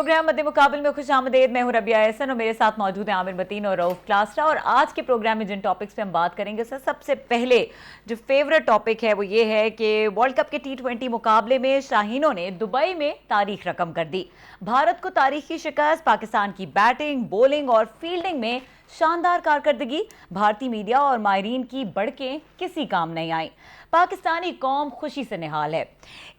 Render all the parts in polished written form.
Programme मध्य मुकाबले में खुश आमदेद। मैं हूं रबिया एहसन और मेरे साथ मौजूद हैं आमिर मतीन और रऊफ क्लास्ट्रा। और आज के प्रोग्राम में जिन टॉपिक्स पे हम बात करेंगे सर, सबसे पहले जो फेवरेट टॉपिक है वो ये है कि वर्ल्ड कप के T20 मुकाबले में शाहीनों ने दुबई में तारीख रकम कर दी। भारत को तारीखी शिकस्त, पाकिस्तान की बैटिंग, बॉलिंग और फील्डिंग में शानदार कारकर्दगी, भारतीय मीडिया और माहिरीन की बढ़कें किसी काम नहीं आई। पाकिस्तानी कौम खुशी से निहाल है।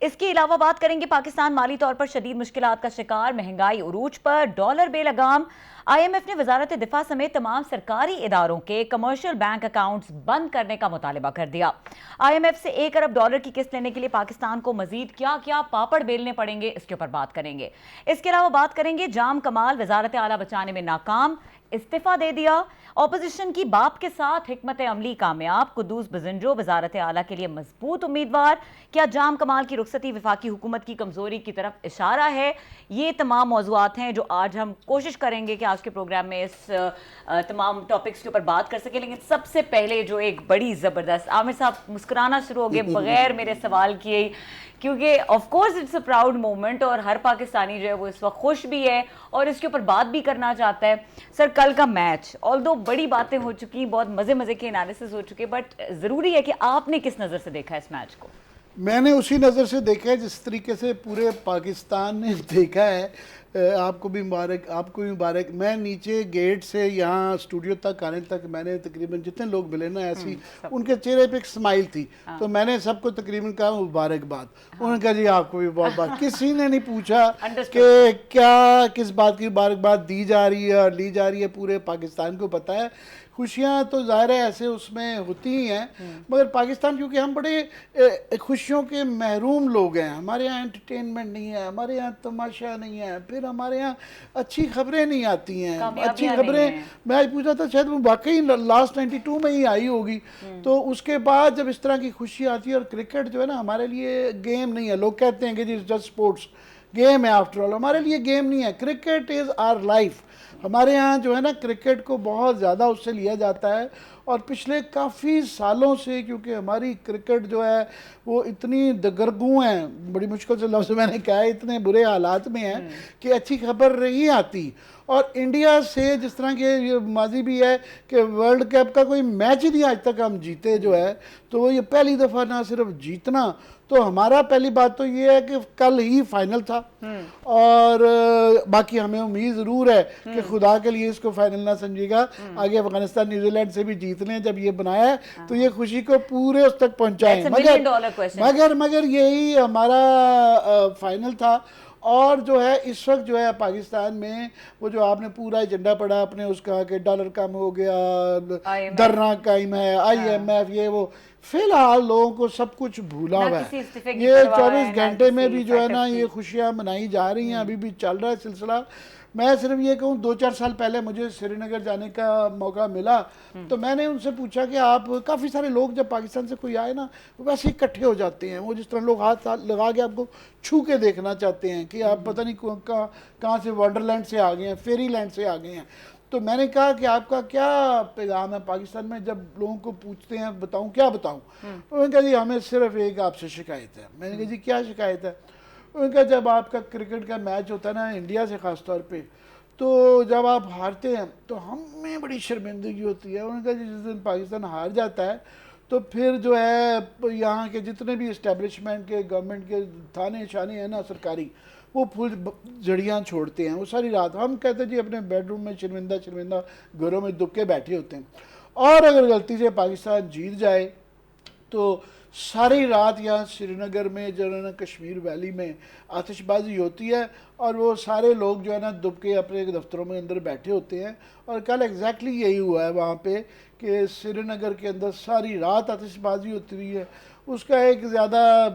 इसके अलावा बात करेंगे पाकिस्तान माली तौर पर शदीद मुश्किलात का शिकार, महंगाई उरूज पर, डॉलर बेलगाम, IMF ने वजारत दिफा समेत तमाम सरकारी इदारों के कमर्शियल बैंक अकाउंट्स बंद करने का मुतालिबा कर दिया। IMF से $1 अरब की किस्त लेने के लिए पाकिस्तान को मजीद क्या क्या पापड़ बेलने पड़ेंगे, इसके ऊपर बात करेंगे। इसके अलावा बात करेंगे जाम कमाल वजारत आला बचाने में नाकाम, इस्तीफा दे दिया। ऑपोजिशन की बाप के साथ हिकमत अमली कामयाब, कुद्दूस बजंजो वजारत आला के लिए मजबूत उम्मीदवार। क्या जाम कमाल की रुखसती वफाकी हुकूमत की कमजोरी की तरफ इशारा है? ये तमाम मौजूआत हैं जो आज हम कोशिश करेंगे कि आज के प्रोग्राम में इस तमाम टॉपिक्स के ऊपर बात कर सके। लेकिन सबसे पहले जो एक बड़ी जबरदस्त, आमिर साहब मुस्कुराना शुरू हो गए बगैर मेरे सवाल किए, क्योंकि of course it's a proud moment और हर पाकिस्तानी जो है वो इस वक्त खुश भी है और इसके ऊपर बात भी करना चाहता है। सर, कल का मैच ऑल्दो बड़ी बातें हो चुकी, बहुत मजे मजे के एनालिसिस हो चुके, बट जरूरी है कि आपने किस नजर से देखा इस मैच को? मैंने उसी नज़र से देखा है जिस तरीके से पूरे पाकिस्तान ने देखा है। आपको भी मुबारक, आपको भी मुबारक। मैं नीचे गेट से यहाँ स्टूडियो तक आने तक मैंने तकरीबन जितने लोग मिले ना, ऐसी उनके चेहरे पे एक स्माइल थी। तो मैंने सबको तकरीबन कहा मुबारकबाद। उन्होंने कहा जी आपको भी बहुत बात। किसी ने नहीं पूछा कि क्या किस बात की मुबारकबाद दी जा रही है और ली जा रही है। पूरे पाकिस्तान को पता है। खुशियाँ तो ज़ाहिर है ऐसे उसमें होती ही हैं, मगर पाकिस्तान क्योंकि हम बड़े खुशियों के महरूम लोग हैं। हमारे यहाँ एंटरटेनमेंट नहीं है, हमारे यहाँ तमाशा नहीं है, फिर हमारे यहाँ अच्छी खबरें नहीं आती हैं। अच्छी खबरें मैं आज पूछा था, शायद वो वाकई लास्ट 92 में ही आई होगी। तो उसके बाद जब इस तरह की खुशी आती है, और क्रिकेट जो है ना हमारे लिए गेम नहीं है। लोग कहते हैं कि जी जस्ट स्पोर्ट्स, गेम है आफ्टर ऑल। हमारे लिए गेम नहीं है, क्रिकेट इज़ आवर लाइफ। हमारे यहाँ जो है ना क्रिकेट को बहुत ज़्यादा उससे लिया जाता है। और पिछले काफ़ी सालों से क्योंकि हमारी क्रिकेट जो है वो इतनी दगरगू हैं, बड़ी मुश्किल से लफ्ज़ मैंने कहा है, इतने बुरे हालात में है कि अच्छी खबर नहीं आती। और इंडिया से जिस तरह के ये माजी भी है कि वर्ल्ड कप का कोई मैच ही नहीं आज तक हम जीते जो है, तो ये पहली दफ़ा ना सिर्फ जीतना। तो हमारा पहली बात तो ये है कि कल ही फाइनल था, और बाकी हमें उम्मीद ज़रूर है कि खुदा के लिए इसको फाइनल ना समझिएगा, आगे अफगानिस्तान न्यूजीलैंड से भी जीत लें। जब ये बनाया है तो ये खुशी को पूरे उस तक पहुंचाएं। मगर यही हमारा फाइनल था। और जो है इस वक्त जो है पाकिस्तान में वो जो आपने पूरा एजेंडा पढ़ा अपने उसका कि डॉलर कम हो गया, धरना कायम है, IMF ये वो, फिलहाल लोगों को सब कुछ भूला हुआ है। ये 24 घंटे में भी जो है ना ये खुशियाँ मनाई जा रही हैं, अभी भी चल रहा है सिलसिला। मैं सिर्फ ये कहूँ 2-4 साल पहले मुझे श्रीनगर जाने का मौका मिला, तो मैंने उनसे पूछा कि आप, काफ़ी सारे लोग जब पाकिस्तान से कोई आए ना वो वैसे ही इकट्ठे हो जाते हैं। वो जिस तरह लोग हाथ लगा के आपको छू के देखना चाहते हैं कि आप पता नहीं कहाँ से वंडरलैंड से आ गए हैं, फेरी लैंड से आ गए हैं। तो मैंने कहा कि आपका क्या पैगाम है पाकिस्तान में? जब लोगों को पूछते हैं बताऊं क्या बताऊं, उन्होंने कहा जी हमें सिर्फ एक आपसे शिकायत है। मैंने कहा जी क्या शिकायत है? उन्होंने कहा जब आपका क्रिकेट का मैच होता है ना इंडिया से ख़ास तौर पे, तो जब आप हारते हैं तो हमें बड़ी शर्मिंदगी होती है। उन्होंने कहा जी जिस दिन पाकिस्तान हार जाता है तो फिर जो है यहाँ के जितने भी इस्टेब्लिशमेंट के, गवर्नमेंट के थाने शाने हैं ना सरकारी, वो फुल जड़ियाँ छोड़ते हैं। वो सारी रात हम कहते हैं जी अपने बेडरूम में शर्मिंदा घरों में दुख के बैठे होते हैं। और अगर गलती से पाकिस्तान जीत जाए तो सारी रात यहाँ श्रीनगर में जो है ना कश्मीर वैली में आतिशबाजी होती है, और वो सारे लोग जो है ना दुब के अपने दफ्तरों में अंदर बैठे होते हैं। और कल एग्जैक्टली यही हुआ है वहाँ पे कि श्रीनगर के अंदर सारी रात आतिशबाजी होती रही है। उसका एक ज़्यादा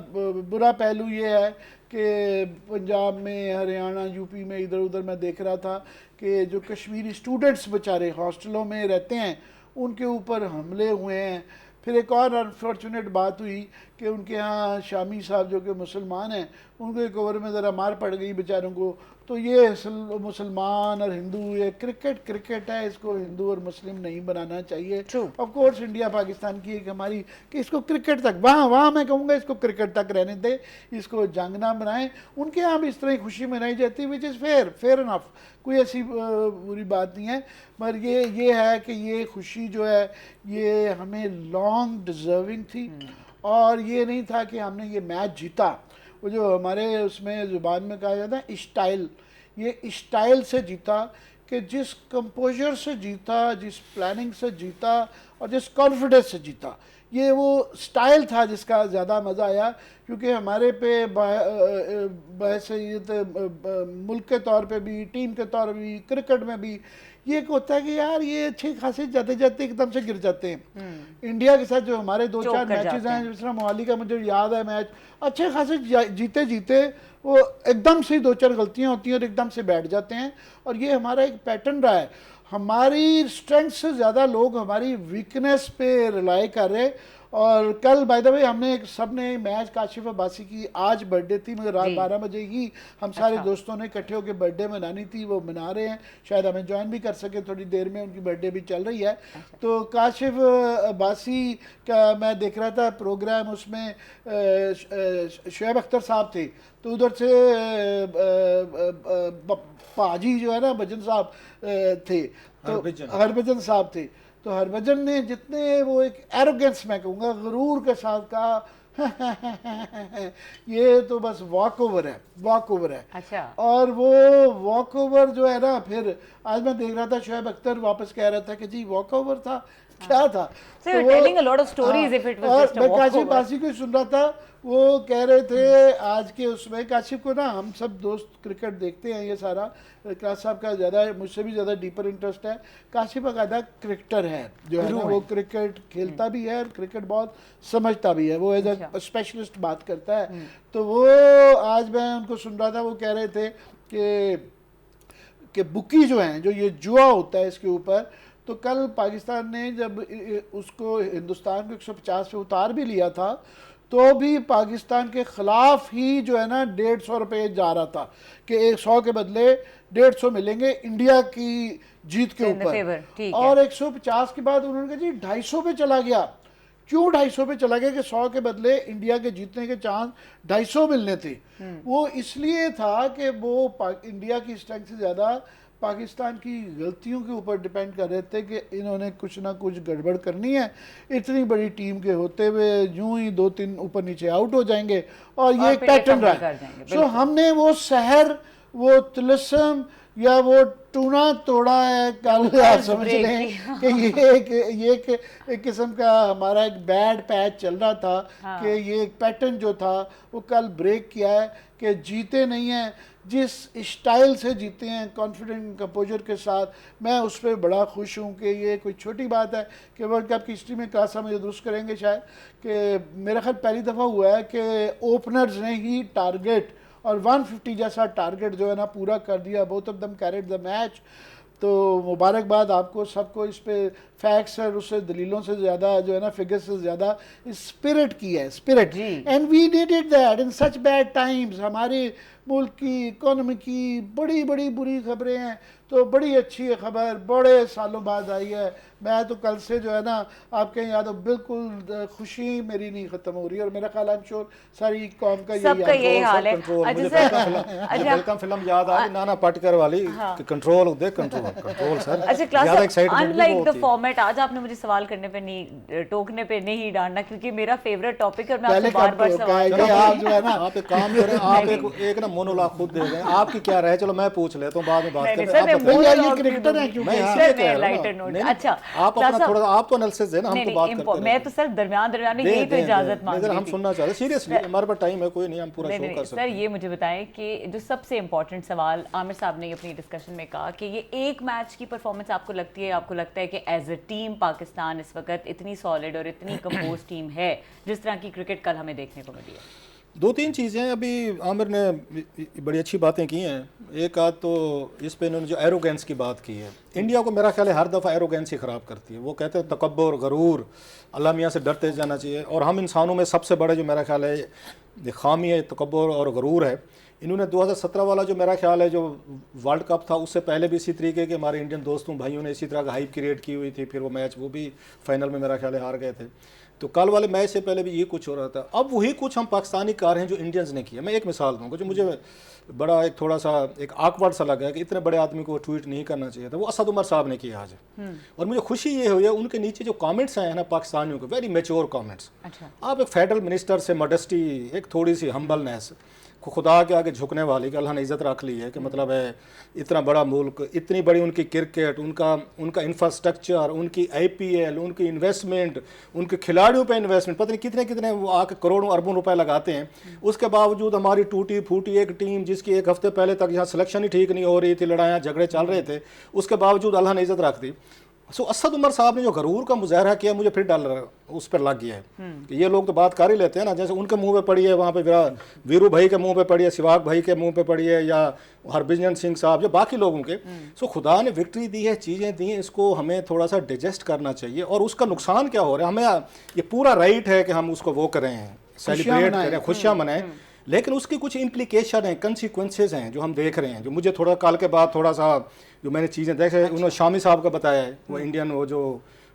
बुरा पहलू ये है कि पंजाब में, हरियाणा, यूपी में इधर उधर मैं देख रहा था कि जो कश्मीरी स्टूडेंट्स बेचारे हॉस्टलों में रहते हैं उनके ऊपर हमले हुए हैं। फिर एक और अनफॉर्चुनेट बात हुई कि उनके यहाँ शामी साहब जो कि मुसलमान हैं, उनको एक ओवर में ज़रा मार पड़ गई बेचारों को, तो ये मुसलमान और हिंदू, ये क्रिकेट है, इसको हिंदू और मुस्लिम नहीं बनाना चाहिए। ऑफ कोर्स इंडिया पाकिस्तान की एक हमारी कि इसको क्रिकेट तक, वहाँ मैं कहूँगा इसको क्रिकेट तक रहने दे, इसको जंग ना बनाएं। उनके यहाँ भी इस तरह खुशी मनाई जाती है, विच इज़ फेयर इनफ, कोई ऐसी बुरी बात नहीं है। मगर ये है कि ये खुशी जो है ये हमें लॉन्ग डिजर्विंग थी, और ये नहीं था कि हमने ये मैच जीता। वो जो हमारे उसमें ज़ुबान में कहा जाता है स्टाइल, ये स्टाइल से जीता, कि जिस कंपोजर से जीता, जिस प्लानिंग से जीता और जिस कॉन्फिडेंस से जीता, ये वो स्टाइल था जिसका ज़्यादा मज़ा आया। क्योंकि हमारे पे बहसीत मुल्क के तौर पे भी, टीम के तौर पे भी, क्रिकेट में भी ये एक होता है कि यार ये अच्छे खासे जाते जाते एकदम से गिर जाते हैं। इंडिया के साथ जो हमारे 2-4 मैचेस हैं, जिस तरह मोहाली का मुझे याद है मैच, अच्छे खासे जीते जीते वो एकदम से 2-4 गलतियां होती हैं और एकदम से बैठ जाते हैं। और ये हमारा एक पैटर्न रहा है, हमारी स्ट्रेंथ से ज़्यादा लोग हमारी वीकनेस पे रिलाई कर रहे। और कल बाय द वे हमने एक सबने मैच, काशिफ अब्बासी की आज बर्थडे थी, मगर रात 12 बजे ही हम सारे दोस्तों ने इकट्ठे होकर बर्थडे मनानी थी, वो मना रहे हैं, शायद हमें ज्वाइन भी कर सके थोड़ी देर में, उनकी बर्थडे भी चल रही है। तो काशिफ अब्बासी का मैं देख रहा था प्रोग्राम, उसमें शुएब अख्तर साहब थे, तो उधर से पाजी जो है ना भजन साहब थे, तो हरभजन साहब थे। तो हरभजन ने जितने वो एक एरोगेंस मैं कहूँगा गुरूर के साथ कहा ये तो बस वॉक ओवर है। अच्छा। और वो वॉक ओवर जो है ना, फिर आज मैं देख रहा था शुएब अख्तर वापस कह रहा था कि जी वॉक ओवर था, क्या था। So you're telling a lot of stories if it was just a मैं walk काशिफ over. बासी को सुन रहा था, वो कह रहे थे आज के उसमें, काशिफ को ना हम सब दोस्त क्रिकेट देखते हैं, ये सारा क्लास साहब का ज़्यादा, मुझसे भी ज़्यादा डीपर इंटरेस्ट है। काशिफ बाकायदा क्रिकेटर है जो है ना, वो क्रिकेट खेलता भी है और क्रिकेट बहुत समझता भी है, वो एज ए स्पेशलिस्ट बात करता है। तो वो आज मैं उनको सुन रहा था, वो कह रहे थे कि बुकी जो हैं, जो ये जुआ होता है इसके ऊपर, तो कल पाकिस्तान ने जब उसको हिंदुस्तान को 150 पे उतार भी लिया था, तो भी पाकिस्तान के ख़िलाफ़ ही जो है ना 150 रुपये जा रहा था कि 100 के बदले 150 मिलेंगे इंडिया की जीत के ऊपर। और 150 के बाद उन्होंने कहा जी 250 पे चला गया। क्यों 250 पे चला गया कि 100 के बदले इंडिया के जीतने के चांस 250 मिलने थे। वो इसलिए था कि वो इंडिया की स्ट्रेंथ से ज़्यादा पाकिस्तान की गलतियों के ऊपर डिपेंड कर रहे थे कि इन्होंने कुछ ना कुछ गड़बड़ करनी है, इतनी बड़ी टीम के होते हुए यूं ही 2-3 ऊपर नीचे आउट हो जाएंगे, और ये एक पैटर्न रहा है। सो हमने वो सहर, वो तिलस्म या वो टूना तोड़ा है कल, आप समझ लें कि ये एक किस्म का हमारा एक बैड पैच चल रहा था। कि ये एक पैटर्न जो था वो कल ब्रेक किया है कि जीते नहीं हैं, जिस स्टाइल से जीते हैं, कॉन्फिडेंट कंपोजर के साथ, मैं उस पर बड़ा खुश हूँ कि ये कोई छोटी बात है कि वर्ल्ड कप की हिस्ट्री में कासा मुझे दुरुस्त करेंगे शायद, कि मेरा ख्याल पहली दफ़ा हुआ है कि ओपनर्स ने ही टारगेट और 150 जैसा टारगेट जो है ना पूरा कर दिया। Both of them carried the match. तो मुबारकबाद आपको सबको इस पे, फैक्ट्स और उससे दलीलों से ज़्यादा जो है ना फिगर्स से ज़्यादा स्पिरिट की है, spirit. And we needed that in such bad times. हमारे मुल्क की इकोनॉमी की बड़ी बड़ी बुरी खबरें हैं, तो बड़ी अच्छी खबर बड़े सालों बाद आई है। मैं तो कल से जो है ना आपके याद बिल्कुल खुशी मेरी नहीं खत्म हो रही, और मेरा ख्याल आई एम श्योर सारी कौम का यही हाल है। वेलकम फिल्म याद आ रही, नाना पाटेकर वाली, कंट्रोल दे, कंट्रोल सर। अच्छा क्लास, अनलाइक द फॉर्मेट, आज आपने मुझे सवाल करने पे नहीं, टोकने पे नहीं डालना, क्योंकि मेरा फेवरेट टॉपिक है और मैं आपसे बार-बार सवाल आप जो है ना, आप एक काम करें, आप एक ना मोनोलॉग खुद दे दें, आपकी क्या रहे, चलो मैं पूछ लेता हूं, बाद में बात करें। ये क्रिकेटर है क्योंकि लाइटर नोट। अच्छा आप अपना थोड़ा, आप तो एनालिसिस देना, हम तो बात करते हैं। मैं तो सर दरमियान में यही तो इजाजत मांग रही थी। हम सुनना चाहते हैं सीरियसली, हमारे पास टाइम है कोई नहीं, हम पूरा शो कर सकते हैं। सर ये मुझे बताएं कि जो सबसे इंपॉर्टेंट सवाल आमिर साहब ने अपनी डिस्कशन में कहा कि ये एक मैच की परफॉर्मेंस आपको लगता है कि एज अ टीम पाकिस्तान इस वक्त इतनी सॉलिड और इतनी कंपोज टीम है जिस तरह की क्रिकेट कल हमें देखने को मिली है? दो तीन चीज़ें अभी आमिर ने बड़ी अच्छी बातें की हैं। एक आध तो इस पे इन्होंने जो एरोगेंस की बात की है, इंडिया को मेरा ख्याल है हर दफ़ा एरोगेंस ही ख़राब करती है। वो कहते हैं तकब्बुर, गरूर, अल्लाह मियाँ से डरते जाना चाहिए। और हम इंसानों में सबसे बड़े जो मेरा ख्याल है ये खामी है, तकब्बुर और गरूर है। इन्होंने 2017 वाला जो मेरा ख्याल है जो वर्ल्ड कप था, उससे पहले भी इसी तरीके के हमारे इंडियन दोस्तों भाइयों ने इसी तरह का हाइप क्रिएट की हुई थी। फिर वो मैच वो भी फाइनल में मेरा ख्याल है हार गए थे। तो कल वाले मैच से पहले भी ये कुछ हो रहा था। अब वही कुछ हम पाकिस्तानी कार हैं जो इंडियंस ने किया। मैं एक मिसाल दूंगा जो मुझे बड़ा एक थोड़ा सा एक आकवर्ड सा लगा है कि इतने बड़े आदमी को ट्वीट नहीं करना चाहिए था। वो असद उमर साहब ने किया आज। और मुझे खुशी ये हुई है उनके नीचे जो कमेंट्स आए हैं ना पाकिस्तानियों के, वेरी मैच्योर कमेंट्स। अच्छा। आप एक फेडरल मिनिस्टर से मॉडेस्टी, एक थोड़ी सी हम्बलनेस, खुदा के आगे झुकने वाली कि अल्लाह ने इज़्ज़त रख ली है कि मतलब है इतना बड़ा मुल्क, इतनी बड़ी उनकी क्रिकेट, उनका इंफ्रास्ट्रक्चर, उनकी आईपीएल, उनकी इन्वेस्टमेंट, उनके खिलाड़ियों पे इन्वेस्टमेंट, पता नहीं कितने कितने वो आके करोड़ों अरबों रुपए लगाते हैं। उसके बावजूद हमारी टूटी फूटी एक टीम जिसकी एक हफ्ते पहले तक यहाँ सिलेक्शन ही ठीक नहीं हो रही थी, लड़ाइयाँ झगड़े चल रहे थे, उसके बावजूद अल्लाह ने इज़्ज़त रख दी। सो असद उमर साहब ने जो गरूर का मुजाहरा किया, मुझे फिर डर उस पर लग गया है कि ये लोग तो बात कर ही लेते हैं ना। जैसे उनके मुंह पे पड़ी है, वहाँ पे वीरू भाई के मुंह पे पड़ी है, सिवाग भाई के मुंह पे पड़ी है, या हरभजन सिंह साहब, जो बाकी लोगों के। सो खुदा ने विक्ट्री दी है, चीज़ें दी हैं, इसको हमें थोड़ा सा डिजेस्ट करना चाहिए। और उसका नुकसान क्या हो रहा है, हमें ये पूरा राइट है कि हम उसको वो करें, सेलिब्रेट करें, खुशियाँ मनाएं, लेकिन उसकी कुछ इम्प्लीकेशन हैं, कंसिक्वेंसेज हैं जो हम देख रहे हैं। जो मुझे थोड़ा कल के बाद थोड़ा सा जो मैंने चीज़ें देखे, उन्होंने शामी साहब का बताया है, वो इंडियन वो जो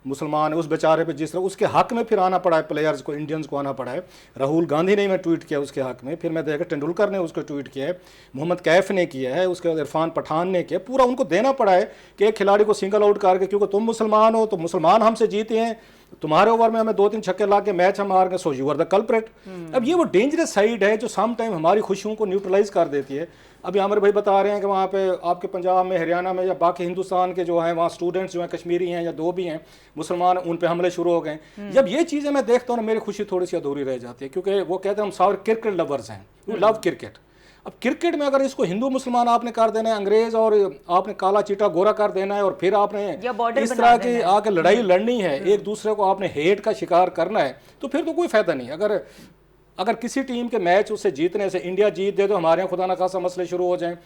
मुसलमान है, उस बेचारे पे जिस तरह उसके हक में फिर आना पड़ा है, प्लेयर्स को, इंडियंस को आना पड़ा है। राहुल गांधी ने मैं ट्वीट किया उसके हक में, फिर मैं देखा तेंदुलकर ने उसको ट्वीट किया है, मोहम्मद कैफ ने किया है, उसके बाद इरफान पठान ने किया। पूरा उनको देना पड़ा है कि एक खिलाड़ी को सिंगल आउट करके, क्योंकि तुम मुसलमान हो तो मुसलमान हमसे जीते हैं, तुम्हारे ओवर में हमें 2-3 छक्के ला के मैच हम हार गए, so you are the culprit. अब ये वो डेंजरस साइड है जो सम टाइम हमारी खुशियों को न्यूट्रलाइज कर देती है। अभी आमिर भाई बता रहे हैं कि वहाँ पे आपके पंजाब में, हरियाणा में या बाकी हिंदुस्तान के जो हैं वहाँ स्टूडेंट्स जो हैं कश्मीरी हैं या दो भी हैं मुसलमान, उन पे हमले शुरू हो गए। जब ये चीज़ें मैं देखता हूँ ना, मेरी खुशी थोड़ी सी अधूरी रह जाती है, क्योंकि वो कहते हैं हम सारे क्रिकेट लवर्स हैं, वी लव क्रिकेट। अब क्रिकेट में अगर इसको हिंदू मुसलमान आपने कर देना है, अंग्रेज और आपने काला चीटा गोरा कर देना है, और फिर आपने इस तरह की आके लड़ाई लड़नी है, एक दूसरे को आपने हेट का शिकार करना है, तो फिर तो कोई फायदा नहीं। अगर किसी टीम के मैच उससे जीतने से इंडिया जीत दे तो हमारे यहाँ खुदा न खासा मसले शुरू हो जाएं,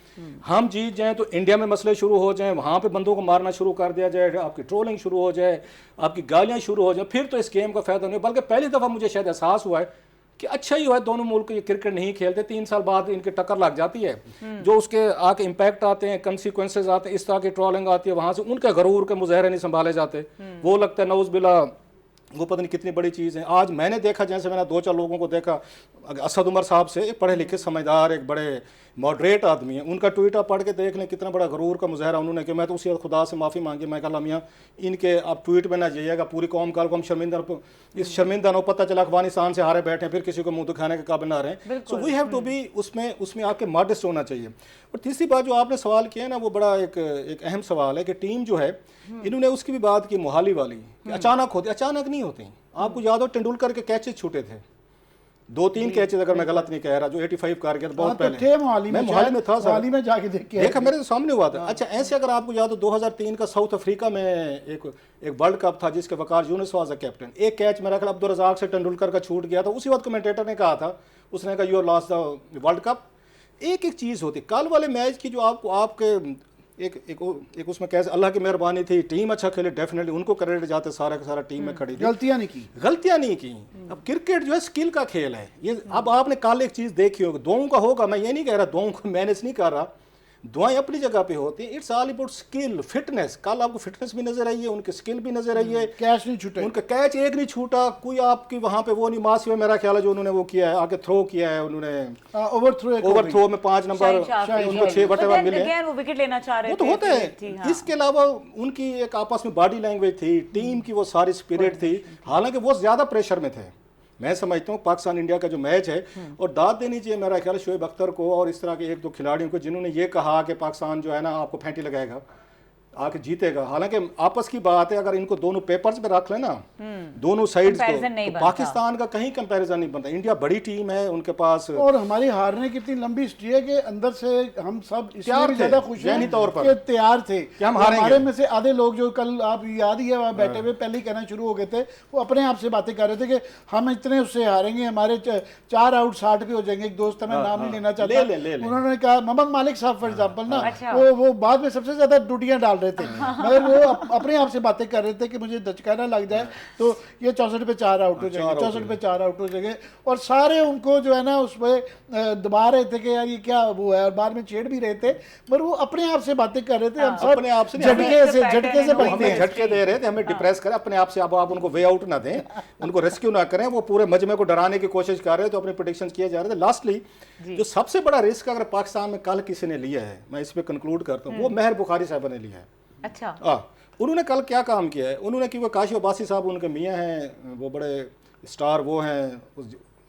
हम जीत जाएं तो इंडिया में मसले शुरू हो जाएं, वहाँ पे बंदों को मारना शुरू कर दिया जाए, आपकी ट्रोलिंग शुरू हो जाए, आपकी गालियाँ शुरू हो जाएं, फिर तो इस गेम का फायदा नहीं। बल्कि पहली दफ़ा मुझे शायद एहसास हुआ है कि अच्छा ही हुआ है दोनों मुल्क ये क्रिकेट नहीं खेलते, 3 साल बाद इनकी टक्कर लग जाती है, जो उसके आके इम्पैक्ट आते हैं, कंसिक्वेंसेज आते हैं, इस तरह की ट्रोलिंग आती है, वहाँ से उनके गरूर के मुजाहरे नहीं संभाले जाते। वो लगता है नौज बिला वो पता नहीं कितनी बड़ी चीज़ है। आज मैंने देखा, जैसे मैंने 2-4 लोगों को देखा, असद उमर साहब से, पढ़े लिखे समझदार एक बड़े मॉडरेट आदमी है, उनका ट्वीट आप पढ़ के देख लें कितना बड़ा गरूर का मुजाहरा उन्होंने किया। मैं तो उसी खुदा से माफ़ी मांगी, मैं कहा मियाँ इनके आप ट्वीट में ना जाइएगा, पूरी कौम काल को हम शर्मिंदा न पता चला अफगानिस्तान से हारे बैठे, फिर किसी को मुंह दिखाने के काबिल ना रहे। So we have to be उसमें आपके मॉडेस्ट होना चाहिए। और तीसरी बात जो आपने सवाल किया ना, वो बड़ा एक अहम सवाल है कि टीम जो है, इन्होंने उसकी भी बात की मोहाली वाली, अचानक होती, अचानक नहीं होती। आपको याद हो तेंदुलकर के कैचेज छूटे थे, 2-3 कैचेज, अगर मैं गलत नहीं कह रहा, जो 85 कर गया था बहुत पहले। थे मोहाली में था, मोहाली में जाके देखा, मेरे सामने हुआ था। अच्छा, ऐसे अगर आपको याद हो 2003 का साउथ अफ्रीका में एक वर्ल्ड कप था जिसके वकार यूनुस वाज द कैप्टन। एक कैच मेरा ख्याल अब्दुल रज़ाक से तेंदुलकर का छूट गया था, उसी वक्त कमेंटेटर ने कहा था, उसने कहा you are lost the world cup. एक चीज़ होती कल वाले मैच की, जो आपके एक उसमें कैसे अल्लाह की मेहरबानी थी, टीम अच्छा खेले, डेफिनेटली उनको क्रेडिट जाते, सारा का सारा टीम में खड़ी थी, गलतियां नहीं की। अब क्रिकेट जो है स्किल का खेल है ये। अब आपने कल एक चीज़ देखी होगी, दुआओं का होगा, मैं ये नहीं कह रहा दुआओं को मैनेज नहीं कर रहा, दुआएं अपनी जगह पे होती है, it's all about skill, fitness. कल आपको फिटनेस भी नजर आई है, उनकी स्किल भी नजर आई है, कैच नहीं छूटा, उनका कैच एक नहीं छूटा, कोई आपकी वहां पे वो नहीं मास में, मेरा ख्याल है जो उन्होंने वो किया है, आके थ्रो किया है उन्होंने, ओवरथ्रो में 5 नंबर उनको 6 वटेवर मिले, वो विकेट लेना चाह रहे वो तो होता है। इसके अलावा उनकी एक आपस में बॉडी लैंग्वेज थी, टीम की वो सारी स्पिरिट थी, हालांकि वो ज्यादा प्रेशर में थे। मैं समझता हूँ पाकिस्तान इंडिया का जो मैच है, और दाद देनी चाहिए मेरा ख्याल शोएब अख्तर को और इस तरह के 1-2 खिलाड़ियों को जिन्होंने ये कहा कि पाकिस्तान जो है ना आपको फेंटी लगाएगा। आके जीतेगा। हालांकि आपस की बात है, अगर इनको दोनों पेपर्स पे रख लेना दोनों साइड्स को, Comparison नहीं तो बनता। पाकिस्तान का कहीं कंपैरिजन नहीं बनता। इंडिया बड़ी टीम है उनके पास, और हमारी हारने की इतनी लंबी हिस्ट्री है कि अंदर से हम सब इसलिए तैयार भी थे, ज्यादा खुश ज़हनी हैं तौर पर कि तैयार थे कि हम हारेंगे। हमारे में से आधे लोग जो कल आप याद ही है वहाँ बैठे हुए पहले ही कहना शुरू हो गए थे, वो अपने आप से बातें कर रहे थे कि हम इतने उससे हारेंगे, हमारे 4 आउट 60 पे हो जाएंगे। एक दोस्त है, मैं नाम नहीं लेना चाहता, ले। उन्होंने कहा मोहम्मद मालिक साहब फॉर एग्जाम्पल ना, अच्छा। वो बाद में सबसे ज्यादा डुडियां डाल रहे थे, मगर वो अपने आप से बातें कर रहे थे कि मुझे दचकाना लग जाए तो ये 64 पे 4 आउट हो जाएंगे, 64 पे 4 आउट हो जाएंगे। और सारे उनको जो है ना उस पर दबा रहे थे कि यार ये क्या वो है, और बाद में छेड़ भी रहे थे, पर वो अपने आप से बातें कर रहे थे। हम सब अपने आप से नहीं, झटके से वो बचते हमें हैं। झटके दे रहे थे, हमें डिप्रेस करें अपने आप से। अब आप उनको वे आउट ना दें, उनको रेस्क्यू ना करें, वो पूरे मजमे को डराने की कोशिश कर रहे थे, तो अपने प्रेडिक्शन किए जा रहे थे। लास्टली जो सबसे बड़ा रिस्क अगर पाकिस्तान में कल किसी ने लिया है, मैं इस पे कंक्लूड करता हूँ, वो महर बुखारी साहब ने लिया है। अच्छा, उन्होंने कल क्या काम किया है, उन्होंने, क्योंकि काशिफ अब्बासी साहब उनके मियाँ हैं, वो बड़े स्टार वो हैं,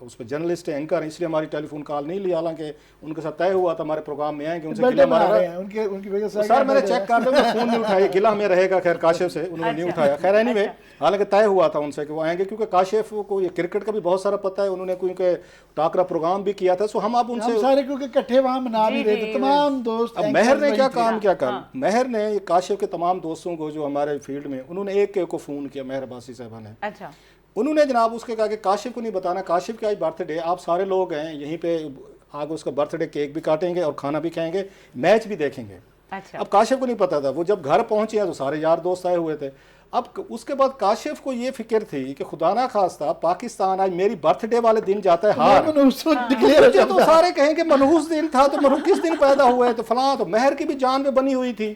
उस पर जर्नलिस्ट है, एंकर, इसलिए हमारी टेलीफोन कॉल नहीं लिया। हालांकि उनके साथ तय हुआ था हमारे प्रोग्राम में आएंगे, उनसे गिला मारा रहा है उनकी वजह से सर, मैंने चेक कर लिया, फोन नहीं उठाया, गिला में रहेगा खैर काशिफ से, उन्होंने नहीं उठाया। खैर एनीवे, हालांकि तय हुआ था उनसे कि वो आएंगे, क्योंकि काशिफ को ये क्रिकेट का भी बहुत सारा पता है, उन्होंने क्योंकि टाकरा प्रोग्राम भी किया था। सो हम अब उनसे सारे क्योंकि इकट्ठे वहां मना भी रहे थे तमाम दोस्त। अब महर ने क्या काम किया कल, महर ने ये काशिफ के तमाम दोस्तों को जो हमारे फील्ड में, उन्होंने एक को फ़ोन किया, महर अब्बासी साहबा ने। अच्छा, उन्होंने जनाब उसके कहा कि काशिफ को नहीं बताना, काशिफ का आज बर्थडे, आप सारे लोग हैं यहीं पे, आगे उसका बर्थडे केक भी काटेंगे और खाना भी खाएंगे, मैच भी देखेंगे। अच्छा, अब काशिफ को नहीं पता था, वो जब घर पहुंचे तो सारे यार दोस्त आए हुए थे। अब उसके बाद काशिफ को ये फिक्र थी कि खुदा ना खास्ता पाकिस्तान आज मेरी बर्थडे वाले दिन जाता है हार, मुझे तो सारे कहेंगे मनहूस दिन था, तो मनहूस किस दिन पैदा हुआ है, तो फलां, तो महर की भी जान पे बनी हुई थी।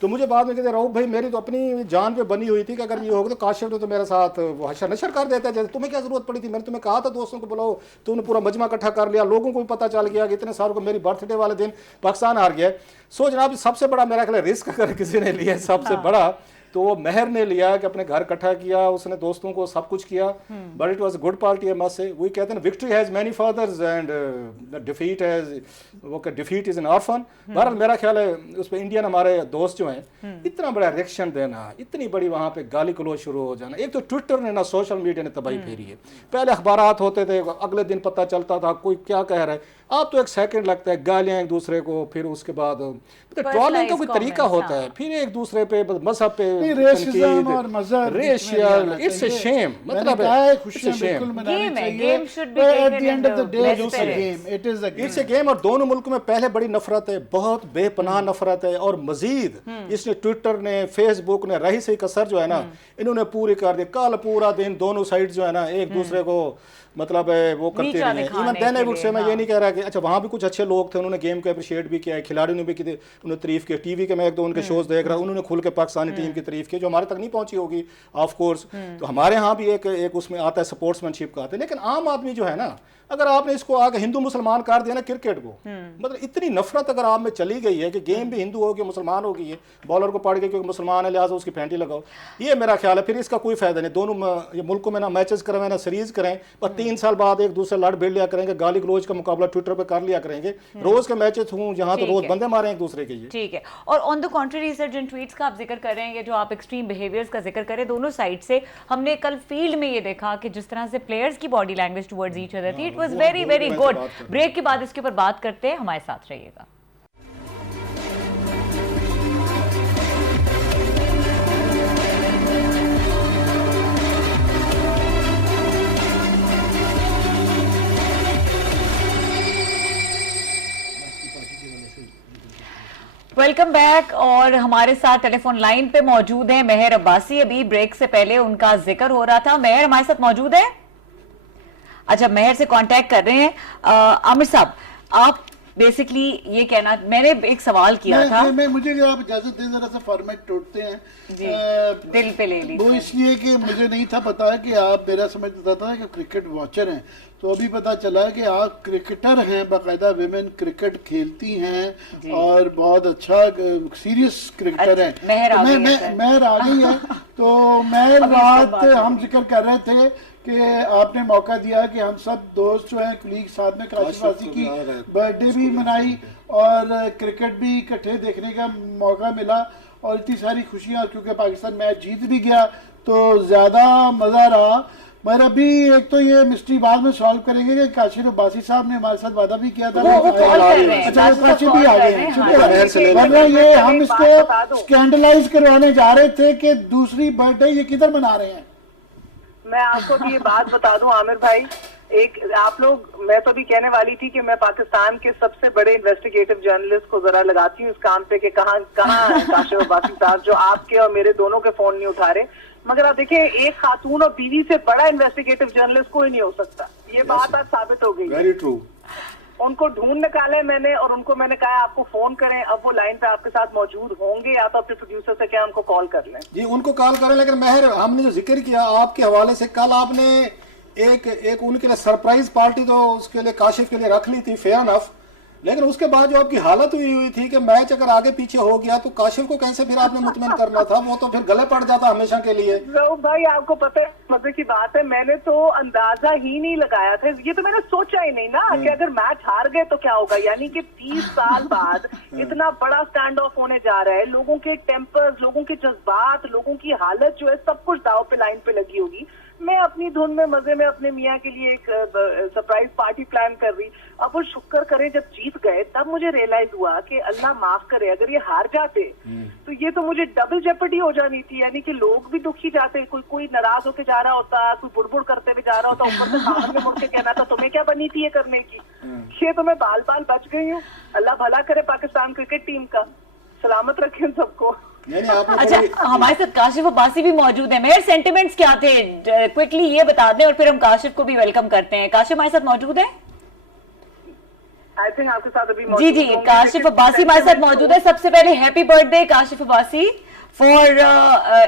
तो मुझे बाद में कहते रहो भाई, मेरी तो अपनी जान पे बनी हुई थी कि अगर ये होगा तो काशिफ ने तो मेरे साथ वो हशर नशर कर देता है, जैसे तुम्हें क्या जरूरत पड़ी थी, मैंने तुम्हें कहा था दोस्तों को बुलाओ, तुमने पूरा मजमा इकट्ठा कर लिया, लोगों को भी पता चल गया कि इतने सालों को मेरी बर्थडे वाले दिन पाकिस्तान हार गया। सो जनाब सबसे बड़ा मेरा ख्याल रिस्क अगर किसी ने लिया सबसे बड़ा तो वो महर ने लिया कि अपने घर इकट्ठा किया, उसने दोस्तों को सब कुछ किया, but it was good party है मस्ट से। वही कहते हैं victory has many fathers and defeat has, वो डिफीट इज एन ऑर्फन। बहरहाल मेरा ख्याल है उस पर इंडियन हमारे दोस्त जो हैं, इतना बड़ा रिएक्शन देना, इतनी बड़ी वहाँ पे गाली गलौज शुरू हो जाना। एक तो ट्विटर ने ना सोशल मीडिया ने तबाही फेरी है। पहले अखबारात होते थे, अगले दिन पता चलता था कोई क्या कह रहा है, अब तो एक सेकंड लगता है, गालियां एक दूसरे को, फिर उसके बाद ट्रॉलिंग का कोई तरीका होता है, फिर एक दूसरे पे मजहब पे रेसिज्म और मजहब, रेशियल, इट्स अ शेम, मतलब इट्स अ गेम। और दोनों मुल्कों में पहले बड़ी नफरत है, बहुत बेपनाह नफरत है, और मजीद इसने ट्विटर ने, फेसबुक ने, रही सही कसर जो है ना, इन्होंने पूरी कर दी। कल पूरा दिन दोनों साइड जो है ना एक दूसरे को मतलब वो करते रहे। Even then I would say, मैं ये नहीं कह रहा कि अच्छा वहाँ भी कुछ अच्छे लोग थे, उन्होंने गेम को अप्रिशिएट भी किया है, खिलाड़ियों ने भी की, उन्होंने तारीफ की। टीवी के मैं एक दो उनके शोज देख रहा हूँ, उन्होंने खुल के पाकिस्तानी टीम की तारीफ की, जो हमारे तक नहीं पहुंची होगी ऑफ कोर्स। तो हमारे यहाँ भी एक उसमें आता है, स्पोर्ट्समैनशिप का आता है। लेकिन आम आदमी जो है ना, अगर आपने इसको आगे हिंदू मुसलमान कर दिया ना क्रिकेट को, मतलब इतनी नफरत अगर आप में चली गई है कि गेम भी हिंदू हो गया मुसलमान हो गई है, बॉलर को पड़ गया क्योंकि मुसलमान है लिहाजा उसकी फेंटी लगाओ, ये मेरा ख्याल है फिर इसका कोई फायदा नहीं। दोनों ये मुल्कों में ना मैचेस करवाएं ना सीरीज करें, पर 3 साल बाद एक दूसरे लड़ भिड़ लिया करेंगे, गाली गलौज का मुकाबला ट्विटर पे कर लिया करेंगे, रोज के मैचेस हूँ जहाँ तो रोज बंदे मारे एक दूसरे के। ठीक है। और ऑन द कॉन्ट्री सर, जिन ट्वीट्स का आप जिक्र कर रहे हैं, जो आप एक्सट्रीम बिहेवियर्स का जिक्र करें दोनों साइड से, हमने कल फील्ड में ये देखा कि जिस तरह से प्लेयर्स की body language towards each other थी, it was very very good. Break के बाद इसके ऊपर बात करते हैं, हमारे साथ रहिएगा। Welcome back. और हमारे साथ टेलीफोन लाइन पे मौजूद है महर अब्बासी। अभी ब्रेक से पहले उनका जिक्र हो रहा था। महर हमारे साथ मौजूद है? अच्छा, महर से कांटेक्ट कर रहे हैं। आमिर साहब, आप बेसिकली ये कहना, मैंने एक सवाल किया था। मुझे आप इजाजत दें, जरा सा फॉर्मेट तोड़ते हैं जी, दिल पे ले लीजिए। वो इसलिए कि मुझे नहीं था पता कि आप, मेरा समझता था कि क्रिकेट वॉचर हैं, तो अभी पता चला कि आप क्रिकेटर हैं, बाकायदा विमेन क्रिकेट खेलती हैं और बहुत अच्छा सीरियस क्रिकेटर हैं। महर आ गई है। तो महर रात हम जिक्र कर रहे थे कि आपने मौका दिया कि हम सब दोस्त जो हैं कलीग साथ में काशिफ वासी की बर्थडे भी मनाई और क्रिकेट भी इकट्ठे देखने का मौका मिला। और इतनी सारी खुशियाँ, क्योंकि पाकिस्तान मैच जीत भी गया तो ज़्यादा मज़ा रहा। मगर अभी एक तो ये मिस्ट्री बाद में सॉल्व करेंगे कि काशिफ अब्बासी साहब ने हमारे साथ वादा भी किया था। वो कॉल कर रहे हैं, अच्छा, वो काशिफ भी आ गए हैं। हाँ, शुक्र। वरना ये हम इसको स्कैंडलाइज करवाने जा रहे थे कि दूसरी बर्थडे ये किधर मना रहे हैं। मैं आपको भी ये बात बता दूं आमिर भाई, एक आप लोग, मैं तो भी कहने वाली थी कि मैं पाकिस्तान के सबसे बड़े इन्वेस्टिगेटिव जर्नलिस्ट को जरा लगाती हूँ इस काम पे कि कहाँ काशिफ अब्बासी साहब जो आपके और मेरे दोनों के फोन नहीं उठा रहे। मगर आप देखिए, एक खातून और बीवी से बड़ा इन्वेस्टिगेटिव जर्नलिस्ट कोई नहीं हो सकता। ये बात आज साबित हो गई। Very true. उनको ढूंढ निकाले मैंने, और उनको मैंने कहा आपको फोन करें। अब वो लाइन पे आपके साथ मौजूद होंगे, या तो अपने प्रोड्यूसर से क्या उनको कॉल कर लें। जी, उनको कॉल करें। लेकिन महर, हमने जो जिक्र किया आपके हवाले से, कल आपने एक उनके लिए सरप्राइज पार्टी तो उसके लिए काशिफ के लिए रख ली थी, फेयर इनफ। लेकिन उसके बाद जो आपकी हालत हुई थी कि मैच अगर आगे पीछे हो गया तो काशिफ को कैसे फिर आपने मुतमिन करना था? वो तो फिर गले पड़ जाता हमेशा के लिए। रऊफ भाई, आपको पता है मजे की बात है, मैंने तो अंदाजा ही नहीं लगाया था। ये तो मैंने सोचा ही नहीं ना कि अगर मैच हार गए तो क्या होगा। यानी कि 30 साल बाद इतना बड़ा स्टैंड ऑफ होने जा रहा है। लोगों के टेम्पर्स, लोगों के जज्बात, लोगों की हालत जो है, सब कुछ दाव पे लाइन पे लगी होगी। मैं अपनी धुन में मजे में अपने मियाँ के लिए एक सरप्राइज पार्टी प्लान कर रही। अब वो शुक्र करे जब जीत गए तब मुझे रियलाइज हुआ कि अल्लाह माफ करे, अगर ये हार जाते तो ये तो मुझे डबल जेपटी हो जानी थी। यानी कि लोग भी दुखी जाते, कोई नाराज होके जा रहा होता, कोई बुड़बुड़ करते हुए जा रहा होता, ऊपर से सामने मुड़ के कहना था तुम्हें क्या बनी थी ये करने की। ये तो मैं बाल बाल बच गई हूँ। अल्लाह भला करे पाकिस्तान क्रिकेट टीम का, सलामत रखें सबको। अच्छा, हमारे साथ काशिफ अब्बासी भी मौजूद है। मेरे सेंटिमेंट्स क्या थे क्विकली ये बता दें और फिर हम काशिफ को भी वेलकम करते हैं। काशिफ हमारे साथ मौजूद है? आई थिंक आपके साथ अभी जी जी, काशिफ अब्बासी हमारे साथ मौजूद है। सबसे पहले happy birthday Kashif Abbasi for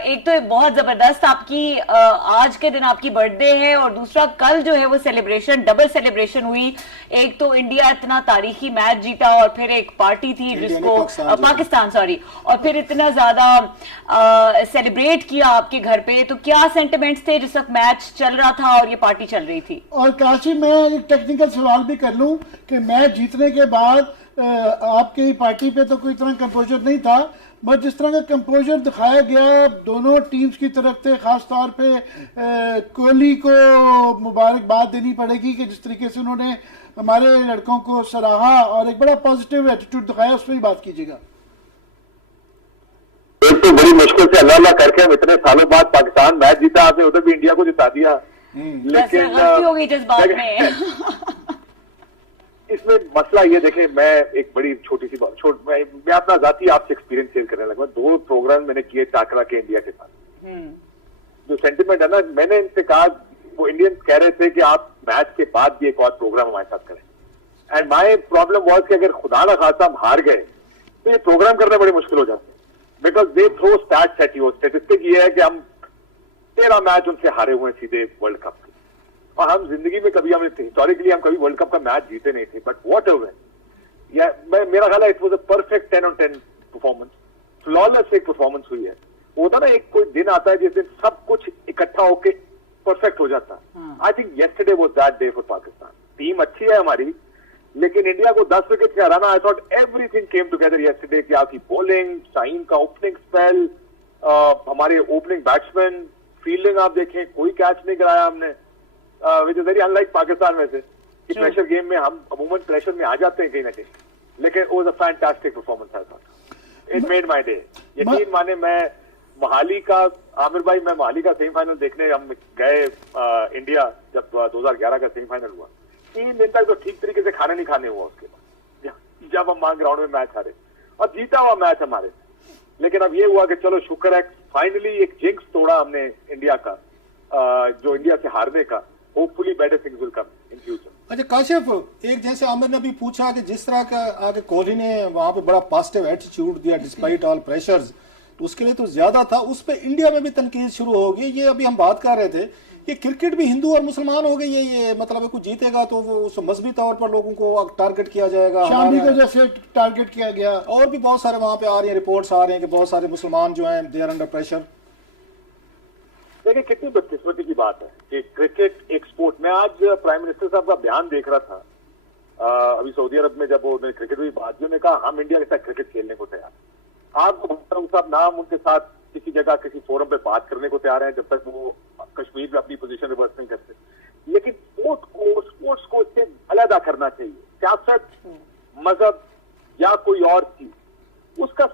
एक तो बहुत जबरदस्त आपकी आज के दिन आपकी बर्थडे है, और दूसरा कल जो है वो सेलिब्रेशन, डबल सेलिब्रेशन हुई। एक तो इंडिया इतना तारीखी मैच जीता और फिर एक पार्टी थी जिसको पाकिस्तान सॉरी, और फिर इतना ज्यादा सेलिब्रेट किया आपके घर पे। तो क्या सेंटिमेंट्स थे जिस वक्त मैच चल रहा था और ये पार्टी चल रही थी? और काशिफ, मैं एक टेक्निकल सवाल भी कर लूं कि मैच जीतने के बाद आपकी पार्टी पे तो कोई तरह कंपोजर नहीं था, बट जिस तरह का कंपोजर दिखाया गया दोनों टीम्स की तरफ से, खास तौर पे कोहली को मुबारकबाद देनी पड़ेगी कि जिस तरीके से उन्होंने हमारे लड़कों को सराहा और एक बड़ा पॉजिटिव एटीट्यूड दिखाया, उस पर ही बात कीजिएगा। एक तो बड़ी मुश्किल से अल्लाह करके हम इतने सालों बाद पाकिस्तान मैच जीता, आपने उधर भी इंडिया को जिता दिया। लेकिन गलती हो गई जज्बात में। इसमें मसला ये देखें, मैं एक बड़ी छोटी सी बात मैं अपना जाती आपसे एक्सपीरियंस शेयर करने लगा। 2 प्रोग्राम मैंने किए टाकरा के इंडिया के साथ। जो सेंटिमेंट है ना, मैंने इनसे कहा, वो इंडियंस कह रहे थे कि आप मैच के बाद भी एक और प्रोग्राम हमारे साथ करें। एंड माई प्रॉब्लम वॉज कि अगर खुदा ना खासा हम हार गए तो ये प्रोग्राम करने बड़े मुश्किल हो जाते हैं, because they throw stats at you. Statistic ये है कि हम 13 मैच उनसे हारे हुए हैं सीधे वर्ल्ड कप, और हम जिंदगी में कभी हिस्टोरिकली हम कभी वर्ल्ड कप का मैच जीते नहीं थे। बट वॉट एवर, मेरा ख्याल है it was a perfect 10 on 10 performance, flawless एक परफॉर्मेंस हुई है। होता ना, एक कोई दिन आता है जिस दिन सब कुछ इकट्ठा होके परफेक्ट हो जाता है। I think yesterday was that day for Pakistan. Team अच्छी है हमारी, लेकिन इंडिया को 10 विकेट से हराना, I thought everything came together yesterday. कि आपकी बॉलिंग, शाहीन का ओपनिंग स्पेल, हमारे ओपनिंग बैट्समैन, फील्डिंग आप देखें, कोई कैच नहीं कराया हमने, which is very unlike Pakistan में से कि प्रेशर गेम में हम अमूमन प्रेशर में आ जाते हैं कहीं ना कहीं। लेकिन it was a fantastic performance, I thought it made my day. यकीन माने, मैं मोहाली का, आमिर भाई, मैं मोहाली का सेमीफाइनल देखने हम गए इंडिया, जब 2011 का सेमीफाइनल हुआ। 3 दिन तक तो ठीक तरीके से खाने नहीं खाने हुआ उसके बाद, जब हम वहां ग्राउंड में मैच हारे, और जीता हुआ मैच हमारे। लेकिन अब ये हुआ कि चलो शुक्र है, फाइनली एक जिंक्स तोड़ा हमने इंडिया का, जो इंडिया से हारने का। Hopefully better things will come in future. अच्छा काशिफ, एक जैसे आमिर ने भी पूछा कि जिस तरह का आगे कोहली ने वहां पे बड़ा पॉजिटिव एटीट्यूड दिया डिस्पाइट ऑल प्रेशर्स, तो उसके लिए तो ज्यादा था, उस पर इंडिया में भी तनकीद शुरू होगी। ये अभी हम बात कर रहे थे कि क्रिकेट भी हिंदू और मुसलमान हो गई है। ये मतलब कुछ जीतेगा तो वो उस मजहबी तौर पर लोगों को टारगेट किया जाएगा, शामी को जैसे टारगेट किया गया, और भी बहुत सारे वहां पे आ रही है रिपोर्ट्स आ रहे हैं कि बहुत सारे मुसलमान जो हैं दे आर अंडर प्रेशर। देखिए, कितनी बदकिस्मती की बात है कि क्रिकेट एक स्पोर्ट। मैं आज प्राइम मिनिस्टर साहब का बयान देख रहा था अभी सऊदी अरब में, जब उन्होंने क्रिकेट की बात की, उन्होंने कहा हम इंडिया के साथ क्रिकेट खेलने को तैयार। आपको भट्टा साहब नाम उनके साथ किसी जगह किसी फोरम पे बात करने को तैयार है जब तक वो कश्मीर में अपनी पोजीशन रिवर्स नहीं करते। लेकिन स्पोर्ट्स को इससे अलग करना चाहिए। सियासत, मजहब या कोई और चीज, उसका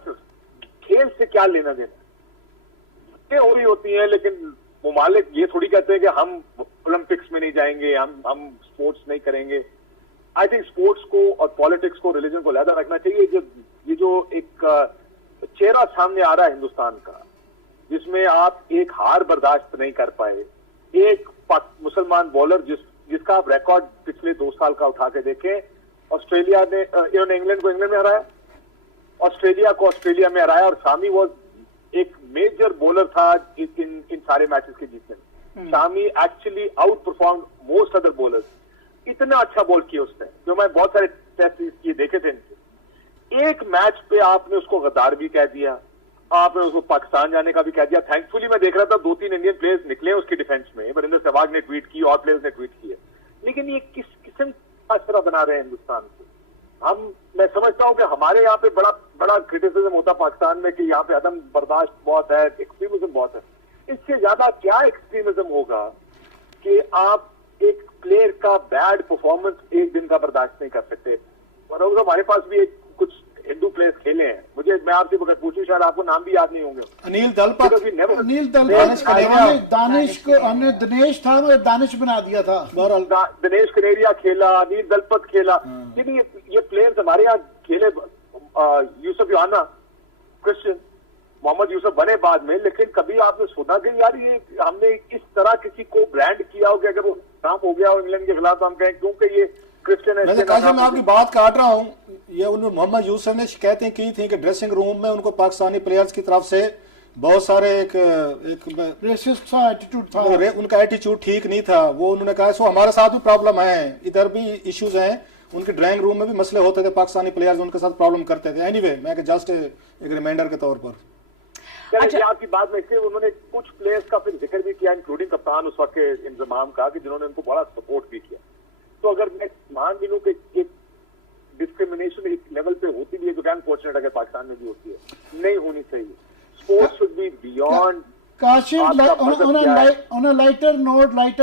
खेल से क्या लेना देना। हो रही होती है, लेकिन मुमालिक ये थोड़ी कहते हैं कि हम ओलंपिक्स में नहीं जाएंगे, हम स्पोर्ट्स नहीं करेंगे। आई थिंक स्पोर्ट्स को और पॉलिटिक्स को, रिलीजन को अलग रखना चाहिए। ये जो एक चेहरा सामने आ रहा है हिंदुस्तान का, जिसमें आप एक हार बर्दाश्त नहीं कर पाए, एक मुसलमान बॉलर जिसका आप रिकॉर्ड पिछले 2 साल का उठा के देखें। ऑस्ट्रेलिया ने इन्होंने इंग्लैंड को इंग्लैंड में हराया, ऑस्ट्रेलिया को ऑस्ट्रेलिया में हराया, और शामी वॉज एक मेजर बॉलर था इन सारे मैचेस के जीतने में। Shami actually out perform most other bowlers. इतना अच्छा बॉल किया उसने, जो मैं बहुत सारे टेस्ट किए देखे थे इनसे। एक मैच पे आपने उसको गद्दार भी कह दिया, आपने उसको पाकिस्तान जाने का भी कह दिया। थैंकफुली मैं देख रहा था 2-3 इंडियन प्लेयर्स निकले उसकी डिफेंस में, वरिंदर सहवाग ने ट्वीट की और प्लेयर्स ने ट्वीट किए। लेकिन ये किस किस्म का असरा बना रहे हैं हिंदुस्तान को। मैं समझता हूं कि हमारे यहाँ पे बड़ा क्रिटिसिज्म होता पाकिस्तान में कि यहाँ पे अदम बर्दाश्त बहुत है, एक्सट्रीमिज्म बहुत है। इससे ज्यादा क्या एक्सट्रीमिज्म होगा कि आप एक प्लेयर का बैड परफॉर्मेंस एक दिन का बर्दाश्त नहीं कर सकते। और हमारे पास भी कुछ हिंदू प्लेयर्स खेले हैं। मैं आपसे अगर पूछूं, शायद आपको नाम भी याद नहीं होंगे। अनिल दलपत, दानिश को हमने दिनेश था, दानिश बना दिया था। दिनेश कनेरिया खेला, अनिल दलपत खेला। लेकिन ये प्लेयर्स हमारे यहाँ खेले। यूसुफ योहाना, क्रिश्चियन, मोहम्मद यूसुफ बने बाद में, लेकिन कभी आपने सुना कि यार ये हमने इस तरह किसी को ब्रांड किया हो कि अगर वो नाम हो गया हो इंग्लैंड के खिलाफ, तो हम कहें क्योंकि ये क्रिश्चियन है। मैं आपकी बात काट रहा हूँ। ये उन्होंने मोहम्मद यूसुफ ने शिकायतें की थी कि ड्रेसिंग रूम में उनको पाकिस्तानी प्लेयर्स की तरफ से बहुत सारे एक रेसिस्ट सा एटीट्यूड था, उनका एटीट्यूड ठीक नहीं था। वो उन्होंने कहा सो हमारे साथ भी प्रॉब्लम है, इधर भी इश्यूज हैं। उनके ड्राइंग रूम में भी मसले होते थे, पाकिस्तानी प्लेयर्स उनके साथ प्रॉब्लम करते थे। एनीवे, मैं जस्ट एक रिमाइंडर के तौर पर आपकी बात में से उन्होंने कुछ प्लेयर्स का फिर जिक्र भी किया, इंक्लूडिंग कप्तान उस वक्त के इंतजाम का, कि जिन्होंने उनको बड़ा सपोर्ट भी किया। तो अगर मैं मान भी लूं कि एक डिस्क्रिमिनेशन एक लेवल पे होती भी है, तो अनफॉर्चुनेट, अगर पाकिस्तान में भी होती है, नहीं होनी चाहिए। Sports should be beyond. Kashif, on a lighter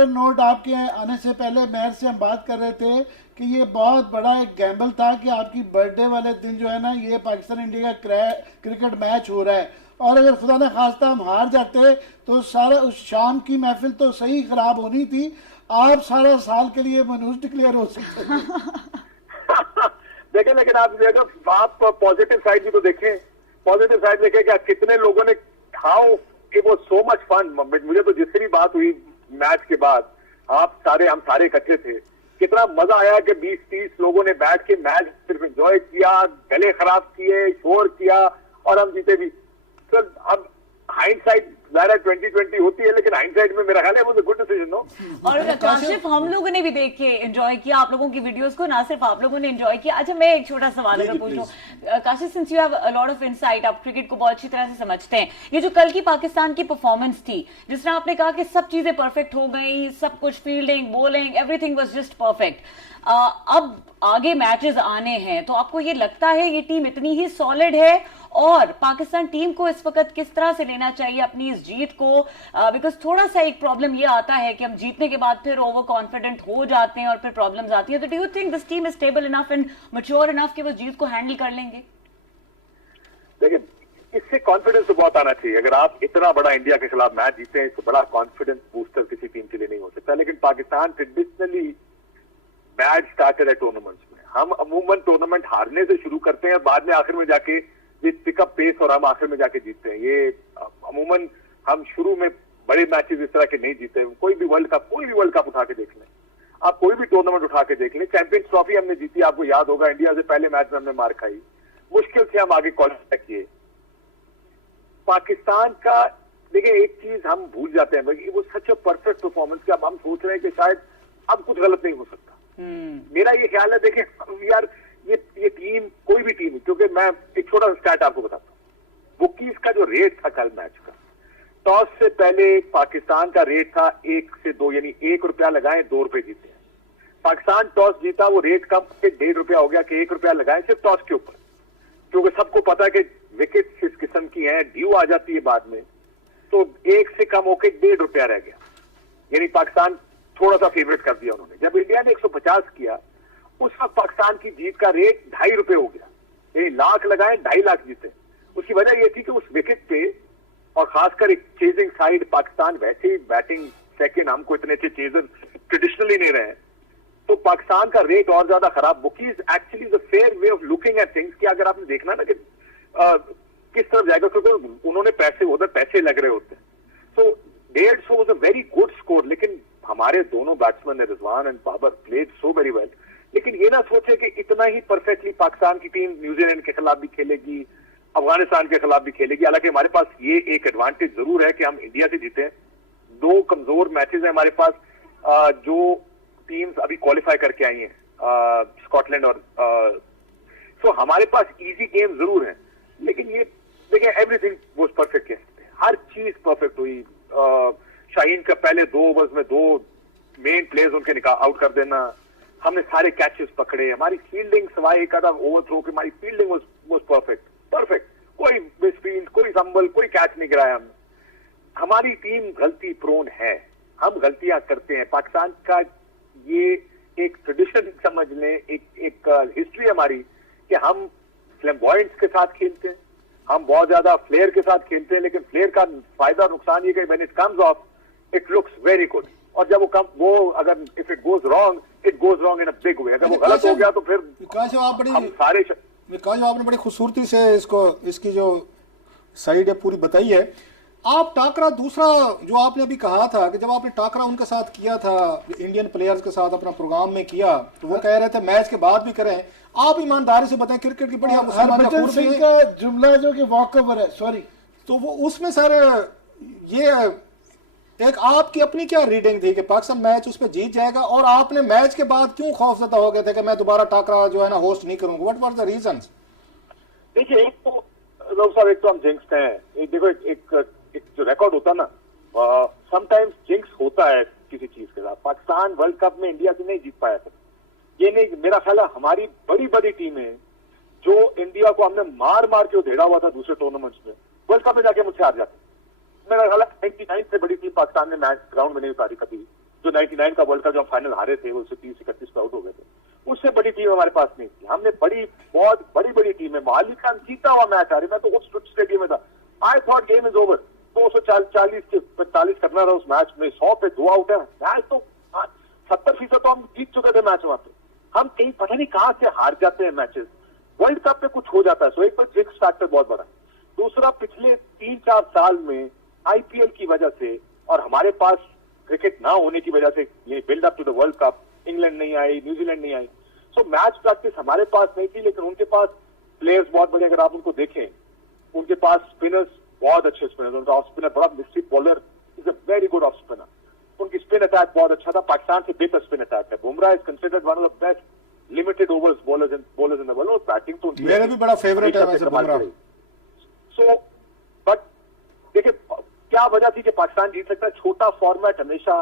note, आपके आने से पहले मेहर से हम बात कर रहे थे कि ये बहुत बड़ा एक गैम्बल था कि आपकी बर्थडे वाले दिन जो है ना, ये पाकिस्तान इंडिया का क्रिकेट मैच हो रहा है, और अगर खुदा न खास्ता हम हार जाते तो सारा उस शाम की महफिल तो सही खराब होनी थी। आप सारा साल के लिए मनहूस डिक्लेयर हो सकते हैं। देखें, लेकिन आप पॉजिटिव साइड भी तो देखें। पॉजिटिव साइड देखें कि कितने लोगों ने, हाउ कि वो सो मच फन। मुझे तो जिससे भी बात हुई मैच के बाद, हम सारे इकट्ठे थे, कितना मजा आया कि 20-30 लोगों ने बैठ के मैच सिर्फ एंजॉय किया, गले खराब किए, शोर किया, और हम जीते भी। सर, अब हाइंडसाइट 2020 होती है, लेकिन हाइंडसाइट में मेरा ख्याल है वो गुड डिसीजन नो। और काशिफ, हम लोगों ने भी देख के एंजॉय किया आप लोगों की वीडियोस को, ना सिर्फ आप लोगों ने एंजॉय किया। अच्छा, मैं एक छोटा सवाल अगर पूछूं, Kashif, since you have a lot of insight, आप क्रिकेट को बहुत अच्छी तरह से समझते हैं, ये जो कल की पाकिस्तान की परफॉर्मेंस थी, जिस तरह आपने कहा कि सब चीजें परफेक्ट हो गई, सब कुछ, fielding, bowling, everything was just perfect. अब आगे मैचेस आने हैं, तो आपको ये लगता है ये टीम इतनी ही सॉलिड है, और पाकिस्तान टीम को इस वक्त किस तरह से लेना चाहिए अपनी इस जीत को? बिकॉज थोड़ा सा एक प्रॉब्लम ये आता है कि हम जीतने के बाद फिर ओवर कॉन्फिडेंट हो जाते हैं और फिर प्रॉब्लम्स आती हैं। तो do you think this team is stable enough and mature enough कि वो जीत को हैंडल कर लेंगे? देखिए, इससे कॉन्फिडेंस तो बहुत आना चाहिए। अगर आप इतना बड़ा इंडिया के खिलाफ मैच जीते हैं, इससे बड़ा कॉन्फिडेंस बूस्टर किसी टीम के लिए नहीं हो सकता। लेकिन पाकिस्तान ट्रेडिशनली बैड स्टार्टेड है टूर्नामेंट्स में। हम अमूमन टूर्नामेंट हारने से शुरू करते हैं, बाद में आखिर में जाके पिकअप पेस और हम आखिर में जाके जीतते हैं। ये अमूमन हम शुरू में बड़े मैचेस इस तरह के नहीं जीते। कोई भी वर्ल्ड कप उठा के देख लें, आप कोई भी टूर्नामेंट उठा के देख लें। चैंपियंस ट्रॉफी हमने जीती, आपको याद होगा, इंडिया से पहले मैच में हमने मार खाई, मुश्किल से हम आगे क्वालिफाई किए। पाकिस्तान का देखिए, एक चीज हम भूल जाते हैं भाई, वो सच परफेक्ट परफॉर्मेंस का हम सोच रहे हैं कि शायद अब कुछ गलत नहीं हो सकता। मेरा ये ख्याल है, देखिए यार, ये टीम, कोई भी टीम, क्योंकि मैं एक छोटा सा स्टैट आपको बताता हूँ। बुकीज का जो रेट था कल मैच का, टॉस से पहले पाकिस्तान का रेट था 1 से 2, यानी 1 रुपया लगाएं 2 रुपए जीते हैं। पाकिस्तान टॉस जीता, वो रेट कम से 1.5 रुपया हो गया कि 1 रुपया लगाएं सिर्फ टॉस के ऊपर। क्योंकि सबको पता है कि विकेट इस किस्म की हैं, ड्यू आ जाती है बाद में, तो 1 से कम होके ₹1.5 रह गया, यानी पाकिस्तान थोड़ा सा फेवरेट कर दिया उन्होंने। जब इंडिया ने 150 किया, उस वक्त पाकिस्तान की जीत का रेट ₹2.5 हो गया, यानी लाख लगाए 2.5 लाख जीते। उसकी वजह यह थी कि उस विकेट पे, और खासकर एक चेजिंग साइड पाकिस्तान, वैसे ही बैटिंग सेकंड, हमको इतने अच्छे चेजर ट्रेडिशनली नहीं रहे, तो पाकिस्तान का रेट और ज्यादा खराब। Bookies actually the fair way of looking at things कि अगर आपने देखना ना कि किस तरफ जाएगा, क्योंकि उन्होंने पैसे, उधर पैसे लग रहे होते हैं, तो 150 was a very good score. लेकिन हमारे दोनों बैट्समैन ने, Rizwan and Babar, played so very well. लेकिन ये ना सोचे कि इतना ही परफेक्टली पाकिस्तान की टीम न्यूजीलैंड के खिलाफ भी खेलेगी, अफगानिस्तान के खिलाफ भी खेलेगी। हालांकि हमारे पास ये एक एडवांटेज जरूर है कि हम इंडिया से जीते। 2 कमजोर मैचेस हैं हमारे पास, जो टीम्स अभी क्वालिफाई करके आई हैं, स्कॉटलैंड और सो हमारे पास इजी गेम जरूर है। लेकिन ये देखिए, एवरीथिंग वाज परफेक्ट, हर चीज परफेक्ट हुई। शाहीन का पहले 2 ओवर्स में 2 मेन प्लेयर्स उनके आउट कर देना, हमने सारे कैचेस पकड़े, हमारी फील्डिंग सिवाय एक आधा ओवर थ्रो के, हमारी फील्डिंग वाज परफेक्ट। कोई मिसफील्ड, कोई फंबल, कोई कैच नहीं गिराया हमने। हमारी टीम गलती प्रोन है, हम गलतियां करते हैं। पाकिस्तान का ये एक ट्रेडिशन समझ लें, एक हिस्ट्री हमारी कि हम फ्लैम्बॉयंट्स के साथ खेलते हैं, हम बहुत ज्यादा फ्लेयर के साथ खेलते हैं। लेकिन फ्लेयर का फायदा और नुकसान ये कि when it comes of it looks very good, और जब वो अगर if it goes wrong, it goes wrong in a big way. अगर वो गलत हो गया तो फिर हम सारे विकास जो आपने बड़ी खूबसूरती से इसकी जो साइड है पूरी बताई है। आप टाकरा दूसरा जो आपने अभी कहा था कि जब आपने टाकरा उनके साथ किया था, इंडियन प्लेयर्स के साथ अपना प्रोग्राम में किया, तो वो कह रहे थे मैच के बाद भी करें। आप ईमानदारी से बताएं, क्रिकेट की बड़ी हरभजन सिंह का जुमला जो कि वॉकओवर है, सॉरी, तो वो उसमें सर ये एक आपकी अपनी क्या रीडिंग थी कि पाकिस्तान मैच उस पर जीत जाएगा, और आपने मैच के बाद क्यों खौफजदा हो गए थे कि मैं दोबारा टाकरा जो है ना होस्ट नहीं करूंगा? What were the reasons? देखिए, एक तो हम जिंक्स हैं। एक देखो, एक जो रिकॉर्ड होता ना, समटाइम्स जिंक्स होता है किसी चीज के साथ। पाकिस्तान वर्ल्ड कप में इंडिया से नहीं जीत पाया था, ये नहीं, मेरा ख्याल है हमारी बड़ी बड़ी टीमें जो इंडिया को हमने मार के उधेड़ा हुआ था दूसरे टूर्नामेंट्स में, वर्ल्ड कप में जाके मुझसे हार जाते। मेरा ख्याल है 99 से बड़ी टीम पाकिस्तान ने मैच ग्राउंड में नहीं उतारी कभी। जो 99 का वर्ल्ड कप जो फाइनल हारे थे, वो 30-31 पे आउट हो गए थे, उससे बड़ी टीम हमारे पास नहीं थी। हमने बहुत बड़ी टीम है। मोहाली का जीता हुआ मैच हारे, मैं तो उस स्टेडियम में था। I thought game is over, 240 से 45 करना था उस मैच में, 100 पे 2 आउट है। मैच तो 70% तो हम जीत चुके थे मैच वहां पे। हम कहीं पता नहीं कहां से हार जाते हैं मैचेस। वर्ल्ड कप पे कुछ हो जाता है, सो एक पर जिंक्स फैक्टर बहुत बड़ा। दूसरा, पिछले 3-4 साल में आईपीएल की वजह से और हमारे पास क्रिकेट ना होने की वजह से, ये build up to the world cup, England नहीं आई, न्यूजीलैंड नहीं आई, सो मैच प्रैक्टिस हमारे पास नहीं थी। लेकिन उनके पास प्लेयर्स बहुत बड़े, अगर आप उनको देखें, उनके पास स्पिनर्स बहुत अच्छे स्पिनर्स, उनका ऑफ स्पिनर बड़ा mystery bowler, is a very good off spinner. उनकी स्पिन अटैक बहुत अच्छा था, पाकिस्तान से बेहतर स्पिन अटैक है। Bumrah is considered one of the best limited overs bowlers in the world, और बैटिंग तो मेरा भी बड़ा फेवरेट है वैसे बुमराह। सो बट देखिए, क्या वजह थी कि पाकिस्तान जीत सकता है? छोटा फॉर्मेट हमेशा,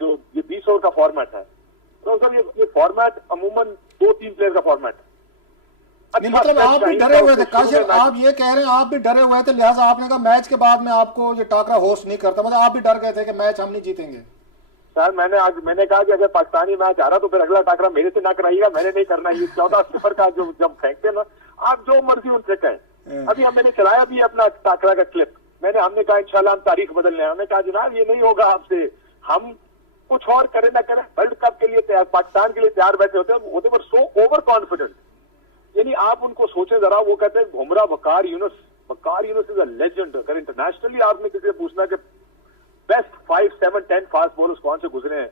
जो ये 20 ओवर का फॉर्मेट है, तो सर ये फॉर्मेट अमूमन 2-3 प्लेयर का फॉर्मेट है। नहीं, मतलब आप भी डरे हुए थे काशिफ, आप ये कह रहे हैं आप भी डरे हुए थे, लिहाजा आपने कहा मैच के बाद में आपको ये टाकरा होस्ट नहीं करता, मतलब आप भी डर गए थे कि मैच हम नहीं जीतेंगे? सर मैंने कहा कि अगर पाकिस्तानी मैच आ रहा तो फिर अगला टाकरा मेरे से ना कराइएगा, मैंने नहीं करना। ये 14 का जो जब फेंकते ना, आप जो मर्जी उनसे कहें। अभी मैंने चलाया भी अपना टाकरा का क्लिप, हमने कहा इंशाल्लाह हम तारीख बदलने हैं। हमने कहा जनाब ये नहीं होगा आपसे, हम कुछ और करें ना करें, वर्ल्ड कप के लिए तैयार, पाकिस्तान के लिए तैयार बैठे होते हैं। वो सो ओवर कॉन्फिडेंट, यानी आप उनको सोचे जरा। वो कहते हैं बुमराह, वकार यूनुस इज अ लेजेंड। अगर इंटरनेशनली आपने किसी से पूछना कि बेस्ट 5, 7, 10 फास्ट बॉलर्स कौन से गुजरे हैं,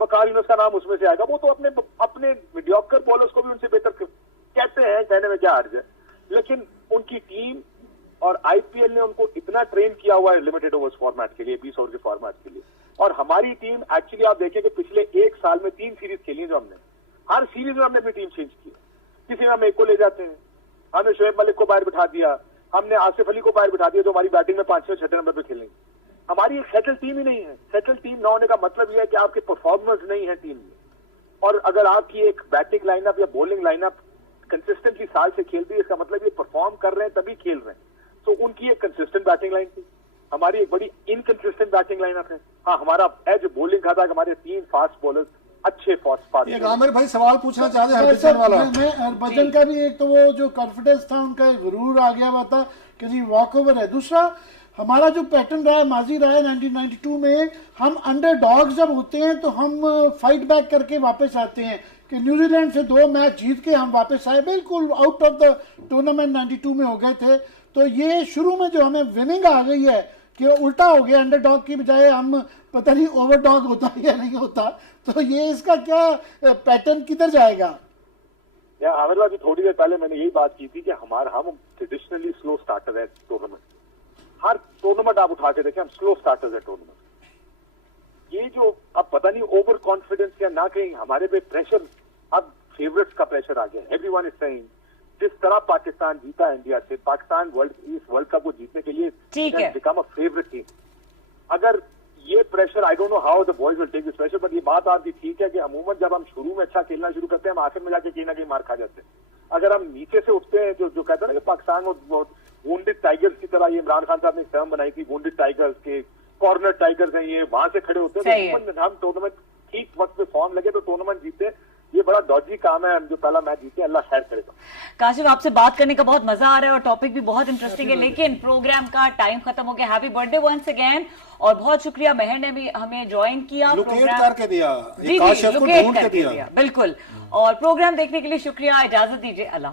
वकार यूनुस का नाम उसमें से आएगा। वो तो अपने मीडियोकर बॉलर्स को भी उनसे बेहतर कहते हैं, कहने में क्या हर्ज है। लेकिन उनकी टीम और आईपीएल ने उनको इतना ट्रेन किया हुआ है लिमिटेड ओवर्स फॉर्मेट के लिए, 20 ओवर के फॉर्मेट के लिए। और हमारी टीम एक्चुअली आप देखें कि पिछले 1 साल में 3 सीरीज खेली है जो हमने, हर सीरीज में हमने अपनी टीम चेंज की है। किसी में हम एक को ले जाते हैं, हमने शोएब मलिक को बाहर बिठा दिया, हमने आसिफ अली को बाहर बिठा दिया, जो हमारी बैटिंग में 5वें 6वें नंबर पे खेलेंगे। हमारी एक सेटल टीम ही नहीं है। सेटल टीम ना होने का मतलब यह है कि आपके परफॉर्मेंस नहीं है टीम में। और अगर आपकी एक बैटिंग लाइनअप या बॉलिंग लाइनअप कंसिस्टेंटली साल से खेलती है, इसका मतलब ये परफॉर्म कर रहे हैं तभी खेल रहे हैं। तो उनकी एक कंसिस्टेंट बैटिंग लाइन थी, हमारी एक बड़ी इनकंसिस्टेंट बैटिंग लाइनअप है। हाँ, हमारा एज बॉलिंग खाता है, हमारे 3 फास्ट बॉलर्स अच्छे फास्ट। आमिर भाई सवाल पूछना चाहते हैं हरभजन वाला। मैं हरभजन का भी एक तो वो जो कॉन्फिडेंस था उनका गुरूर आ गया हुआ था कि जी वॉक ओवर है। दूसरा हमारा जो पैटर्न रहा है, माजी रहा है 1992 में, हम अंडरडॉग्स जब होते हैं तो हम फाइट बैक करके वापस आते हैं कि न्यूजीलैंड से 2 मैच जीत के हम वापस आए, बिल्कुल आउट ऑफ द टूर्नामेंट 92 में हो गए थे। तो ये शुरू में जो हमें विनिंग आ गई है कि उल्टा हो गया, अंडरडॉग की बजाय हम पता नहीं ओवरडॉग होता या नहीं होता, तो ये इसका क्या पैटर्न किधर जाएगा? आमिर भाई थोड़ी देर पहले मैंने यही बात की थी कि हम ट्रेडिशनली स्लो स्टार्टर है टूर्नामेंट। हर टूर्नामेंट आप उठा के देखें, हम स्लो स्टार्टर्स है टूर्नामेंट। ये जो अब पता नहीं ओवर कॉन्फिडेंस या ना कहीं हमारे पे प्रेशर, अब फेवरेट्स का प्रेशर आ गया। एवरीवन इज सेइंग जिस तरह पाकिस्तान जीता इंडिया से, पाकिस्तान इस वर्ल्ड कप को जीतने के लिए बिकम अ फेवरेट टीम। अगर ये pressure, I don't know how the boys will take this pressure, but ये बात आपकी ठीक है कि अमूमन जब हम शुरू में अच्छा खेलना शुरू करते हैं, हम आखिर में जाके कहीं ना कहीं मार खा जाते हैं। अगर हम नीचे से उठते हैं, जो कहते हैं ना कि पाकिस्तान को वुंडेड टाइगर्स की तरह, ये इमरान खान साहब ने टर्म बनाई थी वुंडेड टाइगर्स के, कॉर्नर टाइगर्स हैं ये, वहां से खड़े होते हैं तो हम टूर्नामेंट ठीक वक्त पे फॉर्म लगे तो टूर्नामेंट जीते। ये बड़ा डॉजी काम है, हम जो पहला मैच जीते अल्लाह खैर करेगा। काशिफ आपसे बात करने का बहुत मजा आ रहा है और टॉपिक भी बहुत इंटरेस्टिंग है, लेकिन प्रोग्राम का टाइम खत्म हो गया। हैप्पी बर्थडे वंस अगेन, और बहुत शुक्रिया महर ने भी हमें ज्वाइन किया, प्रोग्राम करके दिया, जी, लोकेट करके दिया, बिल्कुल। और प्रोग्राम देखने के लिए शुक्रिया, इजाजत दीजिए, अल्लाह।